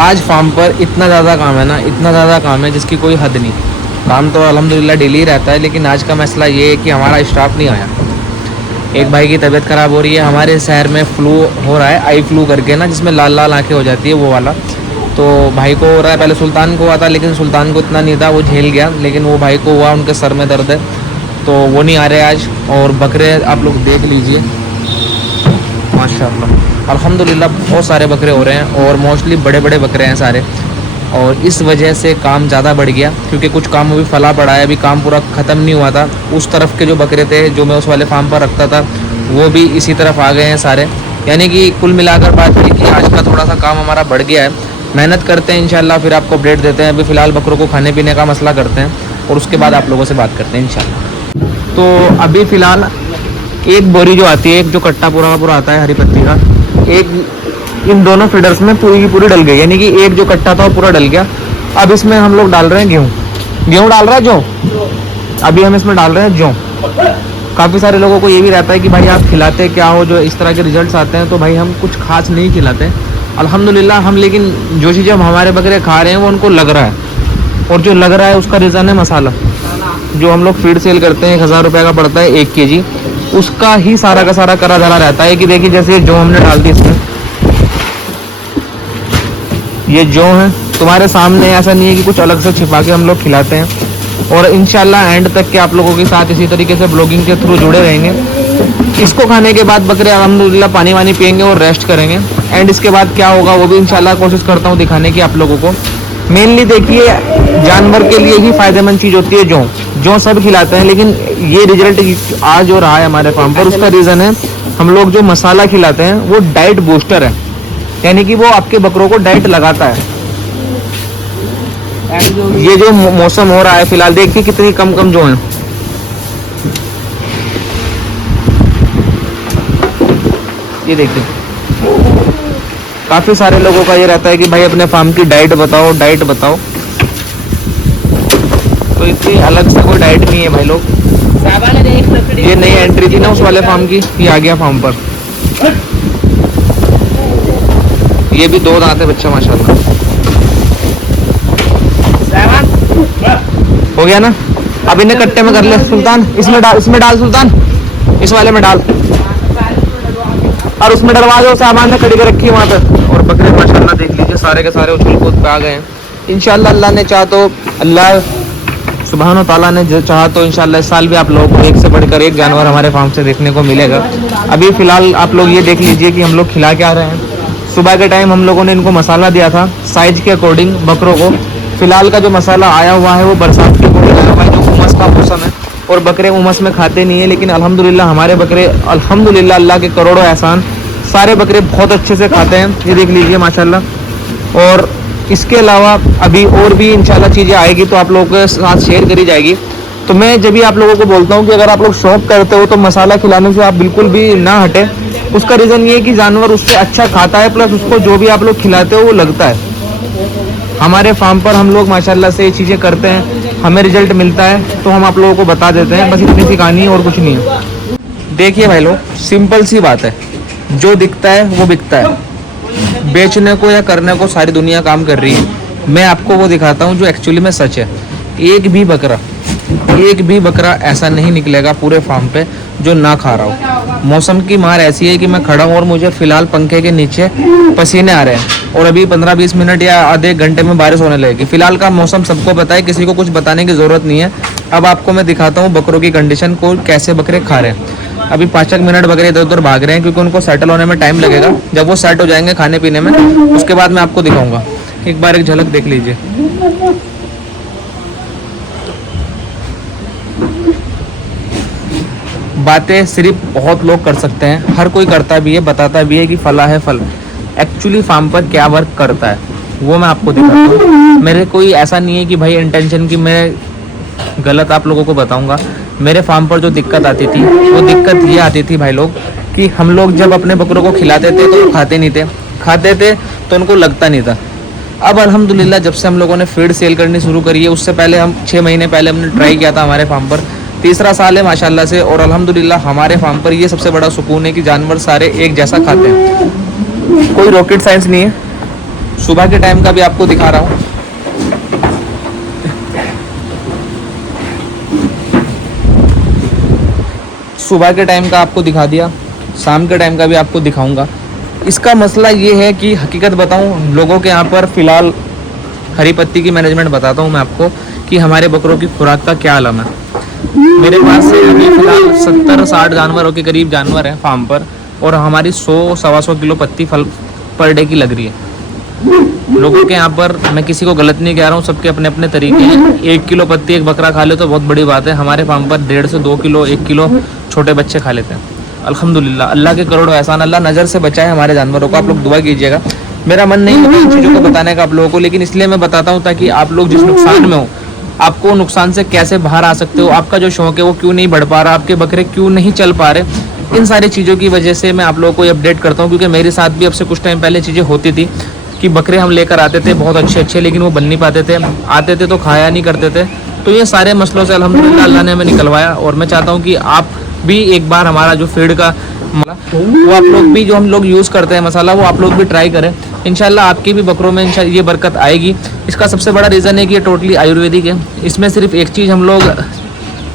आज फार्म पर इतना ज़्यादा काम है ना, इतना ज़्यादा काम है जिसकी कोई हद नहीं। काम तो अल्हम्दुलिल्लाह डेली रहता है, लेकिन आज का मसला ये है कि हमारा स्टाफ नहीं आया। एक भाई की तबीयत ख़राब हो रही है, हमारे शहर में फ्लू हो रहा है, आई फ्लू करके ना, जिसमें लाल लाल आँखें हो जाती है, वो वाला। तो भाई को हो रहा है, पहले सुल्तान को हुआ था, लेकिन सुल्तान को इतना नहीं था, वो झेल गया। लेकिन वो भाई को हुआ, उनके सर में दर्द है, तो वो नहीं आ रहे आज। और बकरे आप लोग देख लीजिए, माशाल्लाह अल्हम्दुलिल्लाह बहुत सारे बकरे हो रहे हैं, और मोस्टली बड़े बड़े बकरे हैं सारे। और इस वजह से काम ज़्यादा बढ़ गया, क्योंकि कुछ काम अभी फला पड़ा है, अभी काम पूरा ख़त्म नहीं हुआ था। उस तरफ के जो बकरे थे, जो मैं उस वाले फार्म पर रखता था, वो भी इसी तरफ आ गए हैं सारे। यानी कि कुल मिलाकर बात है कि आज का थोड़ा सा काम हमारा बढ़ गया है। मेहनत करते हैं इंशाल्लाह, फिर आपको अपडेट देते हैं। अभी फ़िलहाल बकरों को खाने पीने का मसला करते हैं, और उसके बाद आप लोगों से बात करते हैं इंशाल्लाह। तो अभी फ़िलहाल एक बोरी जो आती है, एक जो कट्टा पूरा का पूरा आता है हरी पत्ती का, एक इन दोनों फीडर्स में पूरी की पूरी डल गई। यानी कि एक जो कट्टा था वो पूरा डल गया। अब इसमें हम लोग डाल रहे हैं गेहूँ डाल रहा है जौ। अभी हम इसमें डाल रहे हैं जौ। काफ़ी सारे लोगों को ये भी रहता है कि भाई आप खिलाते क्या हो, जो इस तरह के रिजल्ट्स आते हैं। तो भाई हम कुछ खास नहीं खिलाते अल्हम्दुलिल्लाह हम, लेकिन जो चीज़ें हम हमारे बकरे खा रहे हैं वो उनको लग रहा है, और जो लग रहा है उसका रीज़न है मसाला। जो हम लोग फीड सेल करते हैं 1000 रुपये का पड़ता है 1 kg, उसका ही सारा का सारा करा धरा रहता है। कि देखिए जैसे जो हमने डाल दी इसमें, ये जो है तुम्हारे सामने, ऐसा नहीं है कि कुछ अलग से छिपा के हम लोग खिलाते हैं। और इंशाल्लाह एंड तक के आप लोगों के साथ इसी तरीके से ब्लॉगिंग के थ्रू जुड़े रहेंगे। इसको खाने के बाद बकरे अल्हम्दुलिल्लाह पानी वानी पियेंगे और रेस्ट करेंगे। एंड इसके बाद क्या होगा वो भी इंशाल्लाह कोशिश करता हूँ दिखाने की आप लोगों को। मेनली देखिए, जानवर के लिए ही फ़ायदेमंद चीज़ होती है जो सब खिलाते हैं, लेकिन ये रिजल्ट आज जो रहा है हमारे फार्म पर, उसका रीज़न है हम लोग जो मसाला खिलाते हैं वो डाइट बूस्टर है। यानी कि वो आपके बकरों को डाइट लगाता है। ये जो मौसम हो रहा है फिलहाल, देखिए कितनी कम जो है। ये देखिए, काफ़ी सारे लोगों का ये रहता है कि भाई अपने फार्म की डाइट बताओ। तो इतनी अलग से कोई डाइट नहीं है भाई लोग। ये नई एंट्री थी ना उस वाले फार्म की, ये आ गया फार्म पर। ये भी 2 दांत है बच्चा माशाल्लाह। हो गया ना। अब इन्हें कट्टे में कर ले सुल्तान, इसमें डाल सुल्तान, इस वाले में डाल, और उसमें डलवा दो। सामान ने खड़ी कर रखी है वहाँ पे। और बकरे माशाल्लाह देख लीजिए सारे के सारे उछल कूद पे आ गए हैं। इंशाल्लाह अल्लाह ने चाहा तो, अल्लाह सुभान ताला ने चाहा तो इंशाल्लाह इस साल भी आप लोगों को एक से बढ़कर एक जानवर हमारे फार्म से देखने को मिलेगा। अभी फ़िलहाल आप लोग ये देख लीजिए कि हम लोग खिला क्या रहे हैं। सुबह के टाइम हम लोगों ने इनको मसाला दिया था साइज़ के अकॉर्डिंग बकरों को। फ़िलहाल का जो मसाला आया हुआ है वो बरसात के अकॉर्डिंग आया हुआ है, जो उमस का मौसम है, और बकरे उमस में खाते नहीं है। लेकिन अल्हम्दुलिल्लाह हमारे बकरे, अल्हम्दुलिल्लाह अल्लाह के करोड़ों एहसान, सारे बकरे बहुत अच्छे से खाते हैं। ये देख लीजिए माशाल्लाह। और इसके अलावा अभी और भी इंशाल्लाह चीज़ें आएगी तो आप लोगों के साथ शेयर करी जाएगी। तो मैं जब भी आप लोगों को बोलता हूँ कि अगर आप लोग शौक करते हो तो मसाला खिलाने से आप बिल्कुल भी ना हटे। उसका रीज़न ये है कि जानवर उससे अच्छा खाता है, प्लस उसको जो भी आप लोग खिलाते हो वो लगता है। हमारे फार्म पर हम लोग माशाल्लाह से ये चीज़ें करते हैं, हमें रिजल्ट मिलता है तो हम आप लोगों को बता देते हैं। बस इतनी सी कहानी है और कुछ नहीं है। देखिए भाई लोग, सिंपल सी बात है, जो दिखता है वो बिकता है। बेचने को या करने को सारी दुनिया काम कर रही है, मैं आपको वो दिखाता हूँ जो एक्चुअली में सच है। एक भी बकरा ऐसा नहीं निकलेगा पूरे फार्म पे जो ना खा रहा हो। मौसम की मार ऐसी है कि मैं खड़ा हूँ और मुझे फ़िलहाल पंखे के नीचे पसीने आ रहे हैं, और अभी 15-20 मिनट या आधे घंटे में बारिश होने लगेगी। फ़िलहाल का मौसम सबको पता है, किसी को कुछ बताने की ज़रूरत नहीं है। अब आपको मैं दिखाता हूँ बकरों की कंडीशन को, कैसे बकरे खा रहे हैं। अभी 5 मिनट बकरे इधर उधर भाग रहे हैं, क्योंकि उनको सेटल होने में टाइम लगेगा। जब वो सेट हो जाएंगे खाने पीने में, उसके बाद मैं आपको दिखाऊंगा। एक बार एक झलक देख लीजिए। बातें सिर्फ बहुत लोग कर सकते हैं, हर कोई करता भी है, बताता भी है कि फला है फल। एक्चुअली फार्म पर क्या वर्क करता है वो मैं आपको दिखाता हूँ। मेरे कोई ऐसा नहीं है कि भाई इंटेंशन की मैं गलत आप लोगों को बताऊंगा। मेरे फार्म पर जो दिक्कत आती थी वो दिक्कत ये आती थी भाई लोग, कि हम लोग जब अपने बकरों को खिलाते थे तो वो खाते नहीं थे, खाते थे तो उनको लगता नहीं था। अब अल्हम्दुलिल्लाह जब से हम लोगों ने फीड सेल करनी शुरू करी है, उससे पहले हम 6 महीने पहले हमने ट्राई किया था हमारे फार्म पर। 3रा साल है माशाल्लाह से, और अल्हम्दुलिल्लाह हमारे फार्म पर ये सबसे बड़ा सुकून है कि जानवर सारे एक जैसा खाते हैं। कोई रॉकेट साइंस नहीं है, सुबह के टाइम का भी आपको दिखा रहा हूँ। सुबह के टाइम का आपको दिखा दिया, शाम के टाइम का भी आपको दिखाऊंगा। इसका मसला ये है कि हकीकत बताऊं, लोगों के यहाँ पर फ़िलहाल हरी पत्ती की मैनेजमेंट बताता हूँ मैं आपको कि हमारे बकरों की खुराक का क्या आलम है। मेरे पास अभी फ़िलहाल 70-60 जानवरों के करीब जानवर हैं फार्म पर, और हमारी 100-125 किलो पत्ती फल पर डे की लग रही है। लोगों के यहाँ पर, मैं किसी को गलत नहीं कह रहा हूँ, सबके अपने अपने तरीके हैं। 1 किलो पत्ती एक बकरा खा ले तो बहुत बड़ी बात है। हमारे फार्म पर 1.5 से 2 किलो 1 किलो छोटे बच्चे खा लेते हैं। अल्हम्दुलिल्लाह, अल्लाह के करोड़ों एहसान, अल्लाह नज़र से बचाए हमारे जानवरों को। आप लोग दुआ कीजिएगा। मेरा मन नहीं होता इन चीज़ों को बताने का आप लोगों को, लेकिन इसलिए मैं बताता हूँ ताकि आप लोग जिस नुकसान में हो, आपको नुकसान से कैसे बाहर आ सकते हो, आपका जो शौक है वो क्यों नहीं बढ़ पा रहा, आपके बकरे क्यों नहीं चल पा रहे, इन सारी चीज़ों की वजह से मैं आप लोगों को ये अपडेट करता हूँ। क्योंकि मेरे साथ भी अब से कुछ टाइम पहले चीज़ें होती थी कि बकरे हम लेकर आते थे बहुत अच्छे, लेकिन वो बन नहीं पाते थे, आते थे तो खाया नहीं करते थे। तो ये सारे मसलों से अल्हम्दुलिल्लाह अल्लाह ने हमें निकलवाया, और मैं चाहता हूँ कि आप भी एक बार हमारा जो फीड का वो आप लोग भी, जो हम लोग यूज़ करते हैं मसाला, वो आप लोग भी ट्राई करें। इंशाल्लाह आपके भी बकरों में इंशाल्लाह ये बरकत आएगी। इसका सबसे बड़ा रीज़न है कि ये टोटली आयुर्वेदिक है। इसमें सिर्फ एक चीज़ हम लोग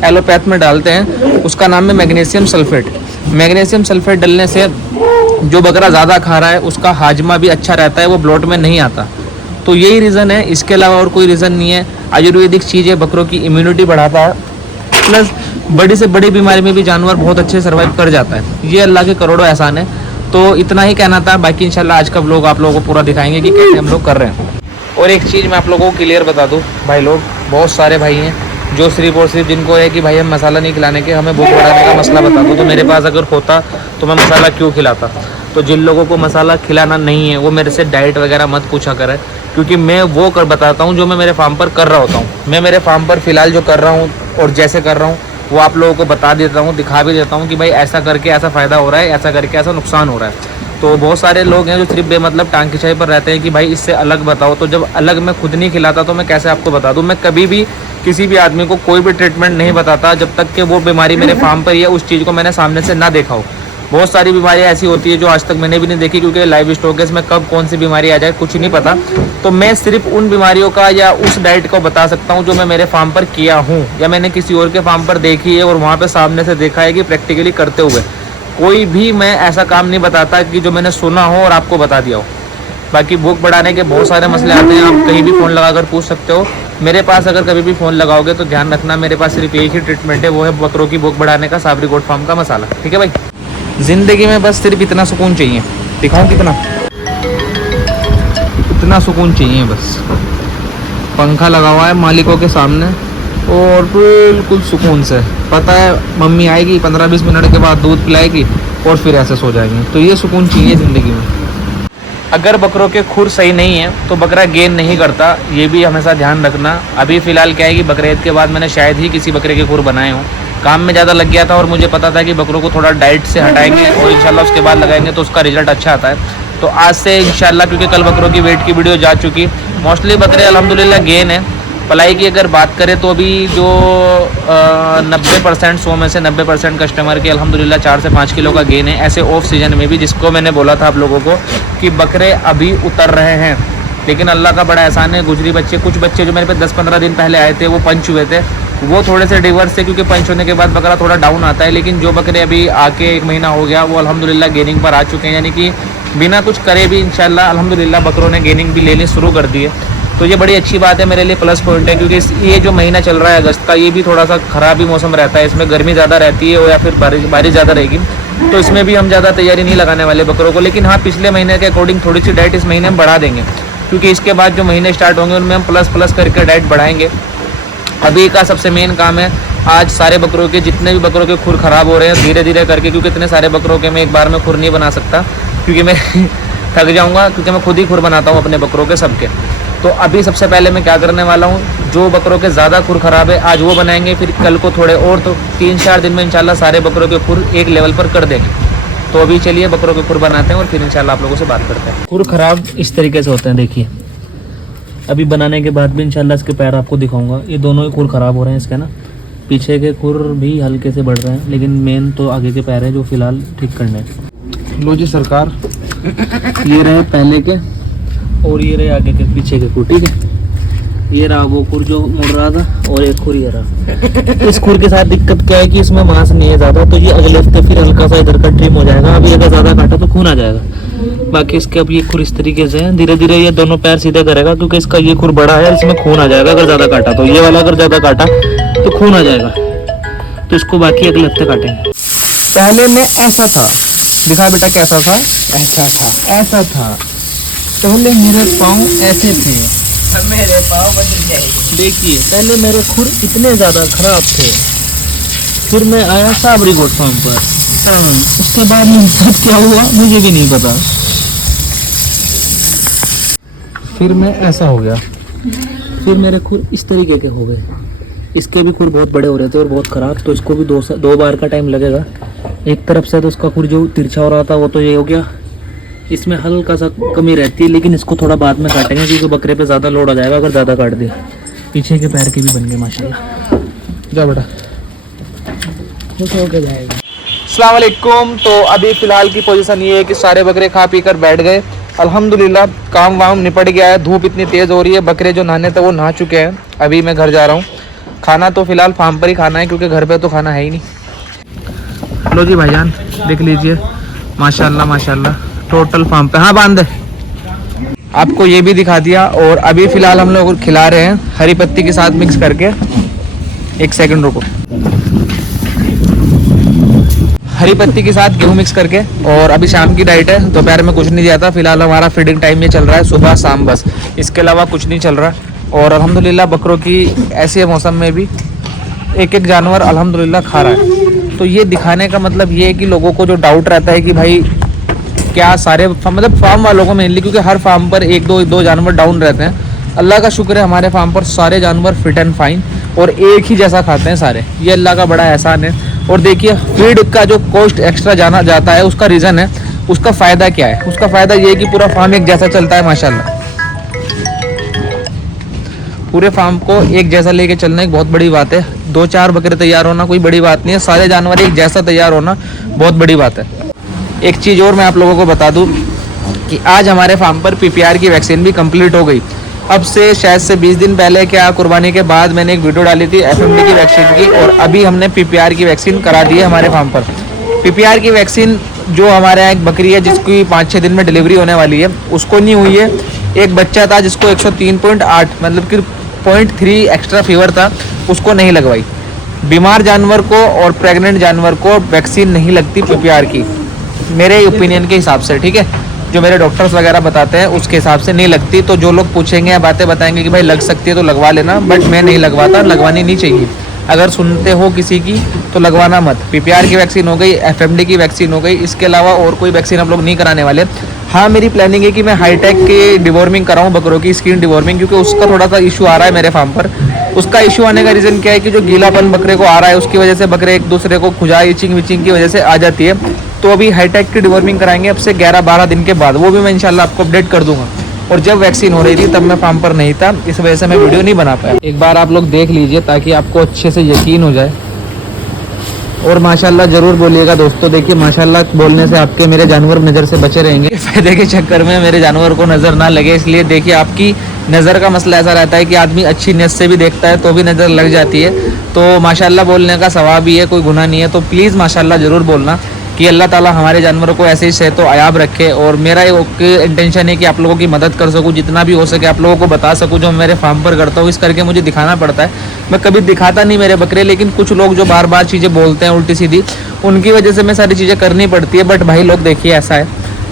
एलोपैथ में डालते हैं, उसका नाम है मैग्नीशियम सल्फेट। मैग्नीशियम सल्फेट डलने से जो बकरा ज़्यादा खा रहा है उसका हाजमा भी अच्छा रहता है, वो ब्लॉट में नहीं आता। तो यही रीज़न है, इसके अलावा और कोई रीज़न नहीं है। आयुर्वेदिक चीज़ें बकरों की इम्यूनिटी बढ़ाता है, प्लस बड़ी से बड़ी बीमारी में भी जानवर बहुत अच्छे सर्वाइव कर जाता है। ये अल्लाह के करोड़ों एहसान है। तो इतना ही कहना था, बाकी इंशाल्लाह आज का व्लॉग आप लोगों को पूरा दिखाएंगे कि कैसे हम लोग कर रहे हैं। और एक चीज़ मैं आप लोगों को क्लियर बता दूँ, भाई लोग, बहुत सारे भाई हैं जो सिर्फ और सिर्फ जिनको है कि भाई हम मसाला नहीं खिलाने के, हमें भूख बढ़ाने का मसला बता दो। तो मेरे पास अगर होता तो मैं मसाला क्यों खिलाता। तो जिन लोगों को मसाला खिलाना नहीं है वो मेरे से डाइट वगैरह मत पूछा करें, क्योंकि मैं वो कर बताता हूँ जो मैं मेरे फार्म पर कर रहा होता हूँ। मैं मेरे फार्म पर फ़िलहाल जो कर रहा हूँ और जैसे कर रहा हूँ वो आप लोगों को बता देता हूँ, दिखा भी देता हूँ कि भाई ऐसा करके ऐसा फ़ायदा हो रहा है, ऐसा करके ऐसा नुकसान हो रहा है। तो बहुत सारे लोग हैं जो सिर्फ बेमतलब टांग खिंचाई पर रहते हैं कि भाई इससे अलग बताओ। तो जब अलग मैं खुद नहीं खिलाता तो मैं कैसे आपको बता दूँ। मैं कभी भी किसी भी आदमी को कोई भी ट्रीटमेंट नहीं बताता जब तक कि वो बीमारी मेरे फार्म पर या उस चीज़ को मैंने सामने से ना देखा हो। बहुत सारी बीमारियां ऐसी होती है जो आज तक मैंने भी नहीं देखी, क्योंकि लाइव स्टॉकेज में कब कौन सी बीमारी आ जाए कुछ नहीं पता। तो मैं सिर्फ उन बीमारियों का या उस डाइट को बता सकता हूं जो मैं मेरे फार्म पर किया हूं या मैंने किसी और के फार्म पर देखी है और वहां पे सामने से देखा है कि प्रैक्टिकली करते हुए। कोई भी मैं ऐसा काम नहीं बताता कि जो मैंने सुना हो और आपको बता दिया हो। बाकी भूख बढ़ाने के बहुत सारे मसले आते हैं, आप कहीं भी फ़ोन लगाकर पूछ सकते हो। मेरे पास अगर कभी भी फ़ोन लगाओगे तो ध्यान रखना, मेरे पास सिर्फ एक ही ट्रीटमेंट है, वो है बकरों की भूख बढ़ाने का, साबरी गोट फार्म का मसाला। ठीक है भाई, ज़िंदगी में बस सिर्फ इतना सुकून चाहिए। दिखाऊं कितना, इतना सुकून चाहिए बस। पंखा लगा हुआ है मालिकों के सामने और बिल्कुल सुकून से, पता है मम्मी आएगी 15-20 मिनट के बाद दूध पिलाएगी और फिर ऐसे सो जाएंगे। तो ये सुकून चाहिए ज़िंदगी में। अगर बकरों के खुर सही नहीं है तो बकरा गेन नहीं करता, ये भी हमेशा ध्यान रखना। अभी फ़िलहाल क्या है कि बकरीद के बाद मैंने शायद ही किसी बकरे के खुर बनाए हों। काम में ज़्यादा लग गया था और मुझे पता था कि बकरों को थोड़ा डाइट से हटाएंगे और इंशाल्लाह उसके बाद लगाएंगे तो उसका रिजल्ट अच्छा आता है। तो आज से इंशाल्लाह, क्योंकि कल बकरों की वेट की वीडियो जा चुकी, मोस्टली बकरे अल्हम्दुलिल्लाह गेन है। पलाई की अगर बात करें तो अभी जो 90% 100 में से 90% कस्टमर के अल्हम्दुलिल्लाह 4 से 5 किलो का गेन है। ऐसे ऑफ सीजन में भी, जिसको मैंने बोला था आप लोगों को कि बकरे अभी उतर रहे हैं, लेकिन अल्लाह का बड़ा एहसान है। गुजरी बच्चे, कुछ बच्चे जो मेरे पे 10-15 दिन पहले आए थे वो पंच हुए थे, वो थोड़े से डिवर्स थे, क्योंकि पंच होने के बाद बकरा थोड़ा डाउन आता है। लेकिन जो बकरे अभी आके 1 महीना हो गया वो अल्हम्दुलिल्लाह गेनिंग पर आ चुके हैं, यानी कि बिना कुछ करे भी इंशाल्लाह अल्हम्दुलिल्लाह बकरों ने गेनिंग भी लेनी शुरू कर दी है। तो ये बड़ी अच्छी बात है, मेरे लिए प्लस पॉइंट है, क्योंकि ये जो महीना चल रहा है अगस्त का, ये भी थोड़ा सा ख़राब ही मौसम रहता है। इसमें गर्मी ज़्यादा रहती है या फिर बारिश ज़्यादा रहेगी, तो इसमें भी हम ज़्यादा तैयारी नहीं लगाने वाले बकरों को। लेकिन हाँ, पिछले महीने के अकॉर्डिंग थोड़ी सी डाइट इस महीने में बढ़ा देंगे, क्योंकि इसके बाद जो महीने स्टार्ट होंगे उनमें हम प्लस करके डाइट बढ़ाएंगे। अभी का सबसे मेन काम है आज सारे बकरों के, जितने भी बकरों के खुर ख़राब हो रहे हैं धीरे धीरे करके, क्योंकि इतने सारे बकरों के मैं एक बार में खुर नहीं बना सकता, क्योंकि मैं थक जाऊँगा, क्योंकि मैं खुद ही खुर बनाता हूँ अपने बकरों के सबके। तो अभी सबसे पहले मैं क्या करने वाला हूँ, जो बकरों के ज़्यादा खुर ख़राब है आज वो बनाएंगे, फिर कल को थोड़े और, तो 3-4 दिन में इंशाल्लाह सारे बकरों के खुर एक लेवल पर कर देंगे। तो अभी चलिए बकरों के खुर बनाते हैं और फिर इंशाल्लाह आप लोगों से बात करते हैं। खुर ख़राब इस तरीके से होते हैं, देखिए अभी बनाने के बाद भी इंशाल्लाह इसके पैर आपको दिखाऊंगा। ये दोनों ही खुर ख़राब हो रहे हैं इसके ना, पीछे के खुर भी हल्के से बढ़ रहे हैं, लेकिन मेन तो आगे के पैर है जो फ़िलहाल ठीक करने हैं। लो जी सरकार, ये रहे पहले के और ये रहे आगे के पीछे के खुर, ठीक है। ये रहा वो खुर जो मुड़ रहा था और एक खुर ये रहा। इस खुर के साथ दिक्कत क्या है कि इसमें मांस नहीं है ज़्यादा, तो ये अगले हफ्ते फिर हल्का सा इधर का ट्रिम हो जाएगा। अभी अगर ज़्यादा काटा तो खून आ जाएगा। बाकी इसके अब ये खुर इस तरीके से है, धीरे धीरे ये दोनों पैर सीधे करेगा क्योंकि इसका ये खुर बड़ा है, इसमें खून आ जाएगा अगर ज़्यादा काटा तो। ये वाला अगर ज़्यादा काटा तो खून आ जाएगा, तो इसको बाकी अगले हफ्ते काटेंगे। पहले में ऐसा था, दिखा बेटा कैसा था। ऐसा था पहले मेरे पाँव ऐसे थे, मेरे पाँव बदल जाएंगे। देखिए पहले मेरे खुर इतने ज़्यादा खराब थे, फिर मैं आया साबरी गोट फार्म पर, उसके बाद मेरे साथ क्या हुआ मुझे भी नहीं पता। फिर मैं ऐसा हो गया, फिर मेरे खुर इस तरीके के हो गए। इसके भी खुर बहुत बड़े हो रहे थे और बहुत ख़राब, तो इसको भी दो बार का टाइम लगेगा। एक तरफ से तो उसका खुर जो तिरछा हो रहा था वो तो ये हो गया, इसमें हल्का सा कमी रहती है, लेकिन इसको थोड़ा बाद में काटेंगे क्योंकि बकरे पे ज़्यादा लोड आ जाएगा अगर ज़्यादा काट दिया। पीछे के पैर के भी बन गए माशाल्लाह। जा बेटा, हो के जाएगा। अस्सलाम वालेकुम। तो अभी फ़िलहाल की पोजीशन ये है कि सारे बकरे खा पी कर बैठ गए। अल्हम्दुलिल्लाह काम वाम निपट गया है। धूप इतनी तेज़ हो रही है, बकरे जो नहाने थे वो नहा चुके हैं। अभी मैं घर जा रहा हूँ। खाना तो फ़िलहाल फार्म पर ही खाना है क्योंकि घर पे तो खाना है ही नहीं। लो जी भाईजान, देख लीजिए माशाल्लाह माशाल्लाह, टोटल फार्म पे। हाँ बांध दे। आपको ये भी दिखा दिया। और अभी फ़िलहाल हम लोग खिला रहे हैं हरी पत्ती के साथ मिक्स करके। एक सेकंड रुको। हरी पत्ती के साथ गेहूँ मिक्स करके। और अभी शाम की डाइट है, दोपहर में कुछ नहीं दिया था। फिलहाल हमारा फीडिंग टाइम ये चल रहा है सुबह शाम, बस इसके अलावा कुछ नहीं चल रहा। और अल्हम्दुलिल्लाह बकरों की ऐसे मौसम में भी एक एक जानवर अल्हम्दुलिल्लाह खा रहा है। तो ये दिखाने का मतलब ये है कि लोगों को जो डाउट रहता है कि भाई क्या सारे मतलब फार्म वालों को मेनली, क्योंकि हर फार्म पर एक दो जानवर डाउन रहते हैं। अल्लाह का शुक्र है हमारे फार्म पर सारे जानवर फिट एंड फाइन और एक ही जैसा खाते हैं सारे। ये अल्लाह का बड़ा एहसान है। और देखिए फीड का जो कॉस्ट एक्स्ट्रा जाना जाता है उसका रीज़न है, उसका फ़ायदा क्या है। उसका फ़ायदा ये है कि पूरा फार्म एक जैसा चलता है माशाल्लाह। पूरे फार्म को एक जैसा लेके चलना एक बहुत बड़ी बात है। 2-4 बकरे तैयार होना कोई बड़ी बात नहीं है, सारे जानवर एक जैसा तैयार होना बहुत बड़ी बात है। एक चीज़ और मैं आप लोगों को बता दूं कि आज हमारे फार्म पर PPR की वैक्सीन भी कंप्लीट हो गई। अब से शायद से 20 दिन पहले क्या कुर्बानी के बाद मैंने एक वीडियो डाली थी FMD की वैक्सीन की, और अभी हमने PPR की वैक्सीन करा दी है हमारे फार्म पर। PPR की वैक्सीन जो हमारे यहाँ एक बकरी है जिसकी 5-6 दिन में डिलीवरी होने वाली है, उसको नहीं हुई है। एक बच्चा था जिसको 103.8 मतलब कि 0.3 एक्स्ट्रा फीवर था, उसको नहीं लगवाई। बीमार जानवर को और प्रेग्नेंट जानवर को वैक्सीन नहीं लगती PPR की, मेरे ओपिनियन के हिसाब से, ठीक है। जो मेरे डॉक्टर्स वगैरह बताते हैं उसके हिसाब से नहीं लगती। तो जो लोग पूछेंगे या बातें बताएंगे कि भाई लग सकती है तो लगवा लेना, बट मैं नहीं लगवाता, लगवानी नहीं चाहिए। अगर सुनते हो किसी की तो लगवाना मत। PPR की वैक्सीन हो गई, FMD की वैक्सीन हो गई, इसके अलावा और कोई वैक्सीन हम लोग नहीं कराने वाले। हाँ मेरी प्लानिंग है कि मैं हाईटेक की डिवॉर्मिंग कराऊँ, बकरों की स्किन डिवॉर्मिंग, क्योंकि उसका थोड़ा सा इशू आ रहा है मेरे फार्म पर। उसका इशू आने का रीज़न क्या है कि जो गीलापन बकरे को आ रहा है उसकी वजह से बकरे एक दूसरे को खुजाई इचिंग विचिंग की वजह से आ जाती है। तो अभी हाईटेक की डिवॉर्मिंग कराएंगे अब से 11-12 दिन के बाद, वो भी मैं इंशाल्लाह आपको अपडेट कर दूंगा। और जब वैक्सीन हो रही थी तब मैं फार्म पर नहीं था, इस वजह से मैं वीडियो नहीं बना पाया। एक बार आप लोग देख लीजिए ताकि आपको अच्छे से यकीन हो जाए। और माशाल्लाह ज़रूर बोलिएगा दोस्तों। देखिए माशाल्लाह बोलने से आपके मेरे जानवर नज़र से बचे रहेंगे, फायदे के चक्कर में मेरे जानवर को नज़र ना लगे। इसलिए देखिए आपकी नज़र का मसला ऐसा रहता है कि आदमी अच्छी नियत से भी देखता है तो भी नज़र लग जाती है। तो माशाल्लाह बोलने का सवाब भी है, कोई गुनाह नहीं है। तो प्लीज़ माशाल्लाह ज़रूर बोलना कि अल्लाह ताला हमारे जानवरों को ऐसे ही सेहत आयाब रखे। और मेरा इंटेंशन है कि आप लोगों की मदद कर सकूं, जितना भी हो सके आप लोगों को बता सकूं। जो मेरे फार्म पर करता हूँ इस करके मुझे दिखाना पड़ता है। मैं कभी दिखाता नहीं मेरे बकरे, लेकिन कुछ लोग जो बार बार चीज़ें बोलते हैं उल्टी सीधी, उनकी वजह से मैं सारी चीज़ें करनी पड़ती है। बट भाई लोग देखिए ऐसा है,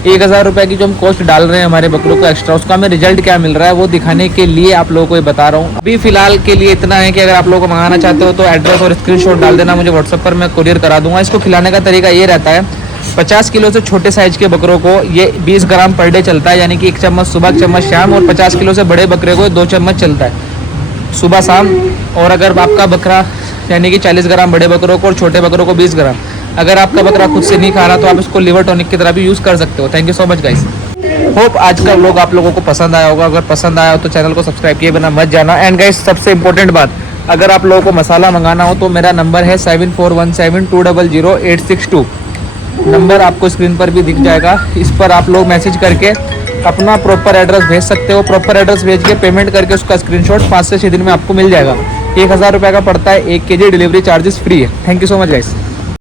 1000 रुपये की जो हम कॉस्ट डाल रहे हैं हमारे बकरों को एक्स्ट्रा, उसका हमें रिजल्ट क्या मिल रहा है वो दिखाने के लिए आप लोगों को ये बता रहा हूँ। अभी फिलहाल के लिए इतना है कि अगर आप लोगों को मंगाना चाहते हो तो एड्रेस और स्क्रीनशॉट डाल देना मुझे व्हाट्सएप पर, मैं कुरियर करा दूंगा। इसको खिलाने का तरीका ये रहता है, 50 किलो से छोटे साइज के बकरों को ये 20 ग्राम पर डे चलता है, यानी कि 1 चम्मच सुबह 1 चम्मच शाम। और 50 किलो से बड़े बकरे को 2 चम्मच चलता है सुबह शाम। और अगर आपका बकरा यानी कि 40 ग्राम बड़े बकरों को और छोटे बकरों को 20 ग्राम, अगर आपका बकरा खुद से नहीं खा रहा तो आप इसको लिवर टॉनिक की तरह भी यूज़ कर सकते हो। Thank you so much guys. Hope आज का व्लॉग आप लोगों को पसंद आया होगा। अगर पसंद आया हो तो चैनल को सब्सक्राइब किए बिना मत जाना। एंड गाइस सबसे इंपॉर्टेंट बात, अगर आप लोगों को मसाला मंगाना हो तो मेरा नंबर है 7417200862। नंबर आपको स्क्रीन पर भी दिख जाएगा, इस पर आप लोग मैसेज करके अपना प्रॉपर एड्रेस भेज सकते हो। प्रॉपर एड्रेस भेज के पेमेंट करके उसका स्क्रीनशॉट 5 से 6 दिन में आपको मिल जाएगा। 1000 रुपये का पड़ता है, 1 kg डिलीवरी चार्जेस फ्री है। Thank you so much guys.